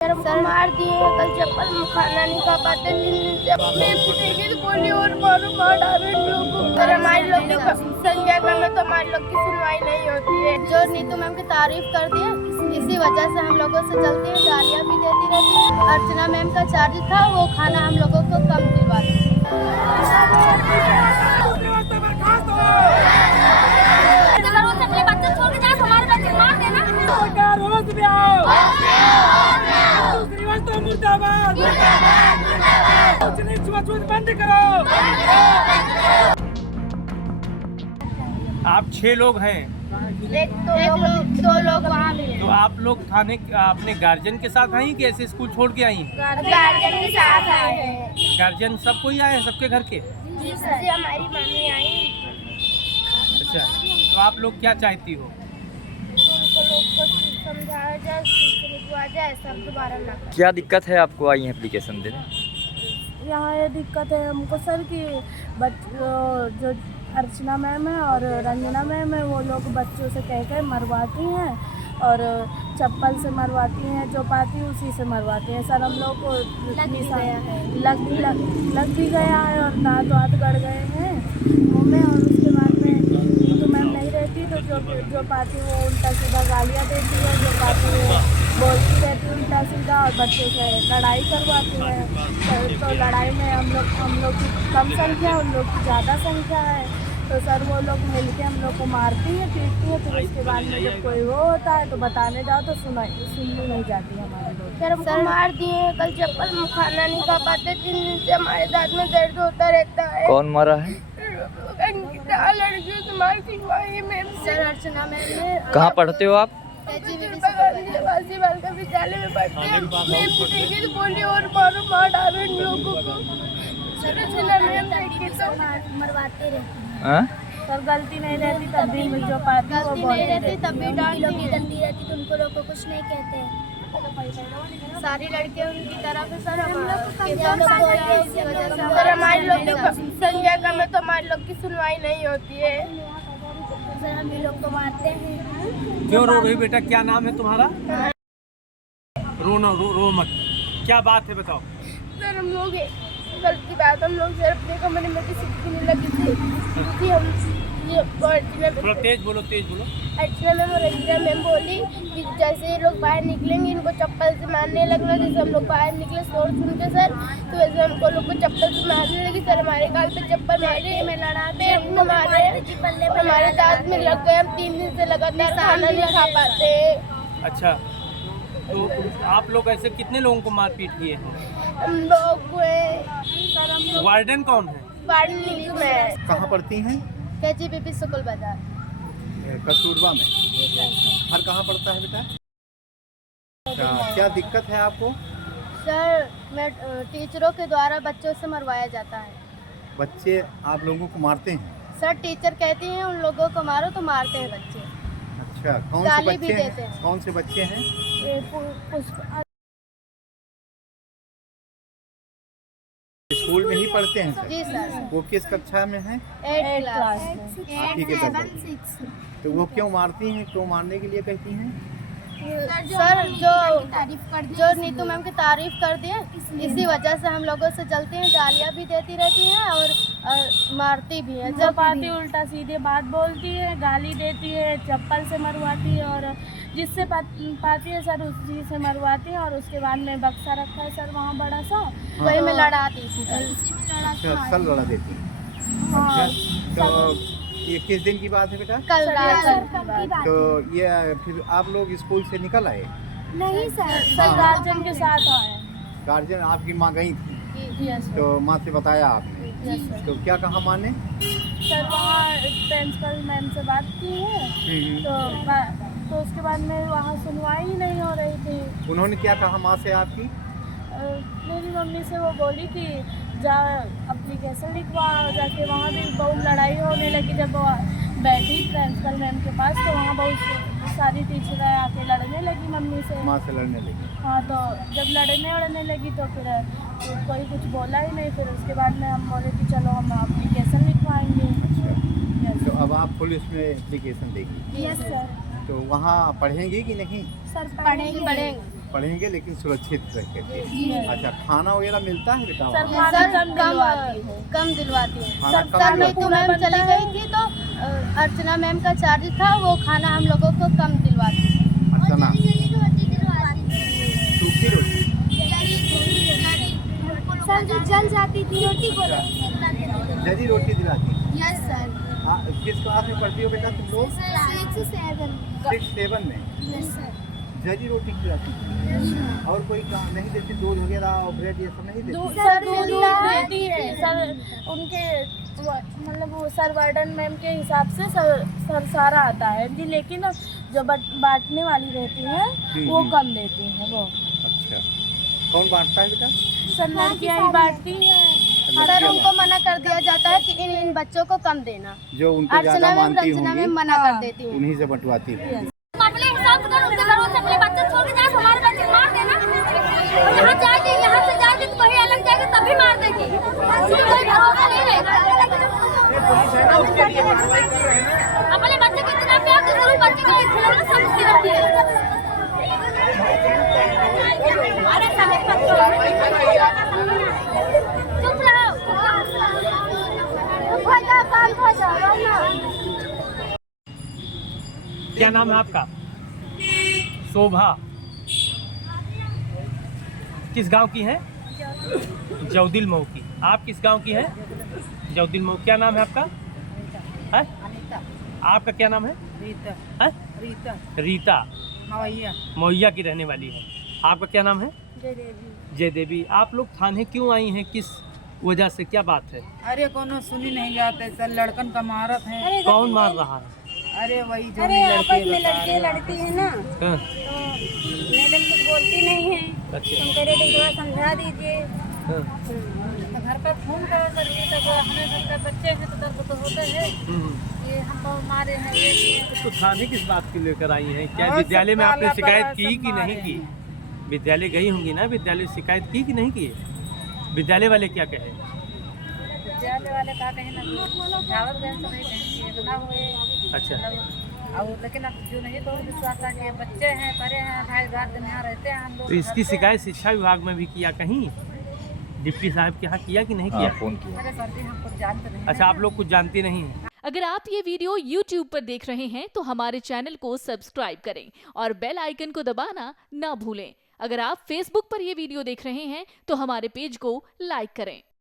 Sir मार दिए हैं, कल चप्पल में खाना नहीं खा पाते 3 दिन से। मैं पूछेगी तो बोली और मारो मार डाले लोग को। सर हमारे लोग की संजय मैम में तो हमारे लोग की सुनवाई नहीं होती है। जो नीतू मैम की तारीफ कर दिए, इसी वजह से हम लोगों से चलती है, गालियाँ भी देती रहती है। अर्चना मैम का चार्ज था, वो खाना हम लोगों को कम दिलवाती है। बंद करो। आप 6 लोग हैं, दो लोग वहाँ भी हैं। तो आप लोग थाने अपने गार्जियन के साथ आई कि ऐसे स्कूल छोड़ के आई हैं? गार्जियन के साथ आए हैं। गार्जियन सब कोई आए हैं, सबके घर के? जी सर, हमारी मम्मी आई। अच्छा, तो आप लोग क्या चाहती हो? उनको लोग को समझाया जाए, लिखवा जाए, सब दोबारा ना करें। क्या दिक्कत है आपको आई है एप्लीकेशन देने? यहाँ ये दिक्कत है हमको सर कि जो अर्चना मैम है और रंजना मैम है, वो लोग बच्चों से कह मरवाती हैं और चप्पल से मरवाती हैं, जो पाती उसी से मरवाती हैं। सर हम लोग को लग भी गया है और दांत वात गड़ गए हैं मुँह में। और उसके बाद में तो मैम नहीं रहती तो जो पाती वो उल्टा सीधा गालियाँ देती है, जो पाती वो बोलती रहती है उल्टा सीधा और बच्चों से लड़ाई करवाती है। तो लड़ाई में हम लोग की कम संख्या, उन लोग की ज़्यादा संख्या है। तो सर वो लोग मिलके हम लोग को मारती हैं, पीटती हैं। फिर उसके बाद में जब कोई वो होता है तो बताने जाओ तो सुननी नहीं जाती हमारे लोग। सर मार दिए हैं, कल चप्पल में खाना नहीं खा पाते 3 दिन से। हमारे दांत में दर्द होता रहता है। कौन मारा है? लड़कियों से मार खिलवाई है मैम। सर अर्चना मैम ने। कहाँ पढ़ते हो आप? बालिका विद्यालय में पढ़ते हैं। मैं पूछेगी तो बोली और मारो मार डाले लोगों को। सर अर्चना मैम मरवाते रहते हैं। हाँ? सर गलती नहीं रहती तब भी जो पाती वो नहीं रहती तब भी डांटती लोग की गलती रहती तो उनको लोग को कुछ नहीं कहते। सारी लड़कियां उनकी तरफ है। सर हमारे लोग की संजय का में तो हमारे लोग की सुनवाई नहीं होती है। सर हम लोग को मारते हैं। क्यों रो रही बेटा? क्या नाम है तुम्हारा? रो मत। क्या बात है बताओ। सर हम लोग गलती बात, हम लोग सर अपने कमरे में किसी की नहीं लगी थी क्योंकि हम ये थोड़ा तेज बोलो। अर्चना मैम और रंजना मैम बोली कि जैसे ये लोग बाहर निकलेंगे इनको चप्पल से मारने लगना। जैसे हम लोग बाहर निकले शोर सुन के सर, तो वैसे हमको लोग को चप्पल से मारने लगी। सर हमारे गाल पे चप्पल मारे, मैं लड़ाते हमारे हमारे दांत में लग गए। हम 3 दिन से लगातार खाना नहीं खा पाते। अच्छा, तो आप लोग ऐसे कितने लोगों को मारपीट किए हैं? हम लोग वार्डन कौन है? वार्डन में। कहाँ पढ़ती हैं? KGBP स्कूल बाजार कस्तूरबा में। घर कहाँ पड़ता है बेटा? अच्छा, क्या दिक्कत है आपको? सर मैं टीचरों के द्वारा बच्चों से मरवाया जाता है। बच्चे आप लोगों को मारते हैं? सर टीचर कहती हैं उन लोगों को मारो तो मारते हैं बच्चे। अच्छा, कौन से गाली भी बच्चे देते हैं? हैं। कौन से बच्चे हैं? स्कूल में ही पढ़ते हैं सर? जी सर। वो किस कक्षा में है? 8th class. आप ही के दर्जे। तो वो क्यों मारती हैं? क्यों मारने के लिए कहती हैं? सर जो नीतू मैम की तारीफ कर दिए, इसी वजह से हम लोगों से चलती हैं, गालियाँ भी देती रहती हैं और मारती भी हैं। जब पाती उल्टा सीधे बात बोलती है, गाली देती है, चप्पल से मरवाती है और जिससे पाती है सर उसी से मरवाती है। और उसके बाद में बक्सा रखा है सर वहाँ बड़ा सा, वही में लड़ाती थी। अच्छा, सब लड़ा देती हैं। हाँ। अच्छा, तो ये किस दिन की बात है बेटा? कल रात। तो ये फिर आप लोग स्कूल से निकल आए? नहीं सर गार्जियन के साथ आए। गार्जियन आपकी माँ गई थी यस तो माँ से बताया आपने? तो क्या कहा माँ ने? सर वहाँ प्रिंसिपल मैम से बात की है तो उसके बाद में वहाँ सुनवाई ही नहीं हो रही थी। उन्होंने क्या कहा माँ से आपकी? मेरी मम्मी से वो बोली कि जा एप्लीकेशन लिखवा। जाके वहाँ भी बहुत लड़ाई होने लगी। जब बैठी प्रिंसिपल मैम के पास तो वहाँ बहुत सारी टीचर आके लड़ने लगी मम्मी से। माँ से लड़ने लगी? हाँ, तो जब लड़ने लगी तो फिर कोई कुछ बोला ही नहीं। फिर उसके बाद में हम बोले कि चलो हम एप्लीकेशन लिखवाएंगे। अच्छा, तो अब आप पुलिस में एप्लीकेशन देंगी? Yes sir. तो वहाँ पढ़ेंगी कि नहीं? सर पढ़ेंगे। पढ़ेंगे लेकिन सुरक्षित रहेंगे। अच्छा, खाना वगैरह मिलता है बेटा सर वहाँ? खाना कम दिलवाती है। कम दिलवाती है। खाना सर कम नहीं तो मैम चली गई थी तो अर्चना मैम का चार्ज था, वो खाना हम लोगों को कम दिलवाती है। अच्छा ना, सूखी रोटी। सर जो जल जाती थी रोटी को जरी रोटी दिलाती है। Yes sir. किस क्लास में पढ़ती हो बेटा तुम लोग? 6 से 7। 6-7 में यस सर। जरी रोटी खिलाती थी और कोई काम नहीं देती? दूध वगैरह और ब्रेड ये सब नहीं देती? सर दूध देती है सर, उनके मतलब वो सर वार्डन मैम के हिसाब से सर सारा आता है जी, लेकिन जो बांटने वाली रहती है वो कम देती है वो। अच्छा, कौन बांटता है बेटा? सर लड़कियाँ ही बांटती है। सर उनको मना कर दिया जाता है कि इन बच्चों को कम देना। जो उनको ज्यादा मानती रंजना होंगी मैम मना कर देती है। उन्हीं से बंटवाती है। अपने हिसाब से उनके घरों से अपने बच्चे छोड़ के जाए, हमारे बच्चे मार देना। और यहाँ जाएगी, यहाँ से जाएगी तो कहीं अलग जाएगी तभी मार देगी। कोई भरोसा नहीं रहेगा। अपने बच्चे को इतना प्यार तो जरूर बच्चे को खिलाना समझती रहती है। अरे चुप रहो। क्या नाम है आपका? शोभा। किस गांव की है? जौदिल मऊ की। आप किस गांव की है? जौदिल मऊ। क्या नाम है आपका? है? आपका क्या नाम है? रीता। है? रीता रीता। मवैया। मौया की रहने वाली है। आपका क्या नाम है? जय देवी। आप लोग थाने क्यों आई हैं? किस वजह से, क्या बात है? अरे कोनो सुनी नहीं जाते सर, लड़कन का मारत है। कौन मार रहा है? अरे वही जो लड़के लड़ती है ना, हाँ, तो मैडम कुछ बोलती नहीं है। अच्छा। तुम कह रहे थे थोड़ा समझा दीजिए। हाँ, घर पर फोन करो सर, ये तो हमें घर के बच्चे हैं तो दर्द तो होता है, ये हमको मारे हैं ये किए। तो थाने किस बात को लेकर आई हैं? क्या और विद्यालय में सब आपने काला शिकायत पड़ा, की सब कि नहीं मारे की? हैं। विद्यालय गई होंगी ना, विद्यालय शिकायत की कि नहीं की? विद्यालय वाले क्या कहे? विद्यालय वाले कहा कहीं ना झाड़ू गए तो नहीं कहेंगे इतना हुए। अच्छा। और लेकिन अब जो नहीं तो विश्वास था कि बच्चे हैं, परे हैं, 2.5 दिन यहाँ रहते हैं हम लोग। तो इसकी शिकायत शिक्षा विभाग में भी किया कहीं? डिप्टी साहब के यहाँ किया कि नहीं किया? फोन किया। अरे सर जी हमको जानते नहीं। अच्छा, आप लोग कुछ जानते नहीं हैं? अगर आप ये वीडियो YouTube पर देख रहे हैं तो हमारे चैनल को सब्सक्राइब करें और बेल आइकन को दबाना ना भूलें। अगर आप Facebook पर ये वीडियो देख रहे हैं तो हमारे पेज को लाइक करें।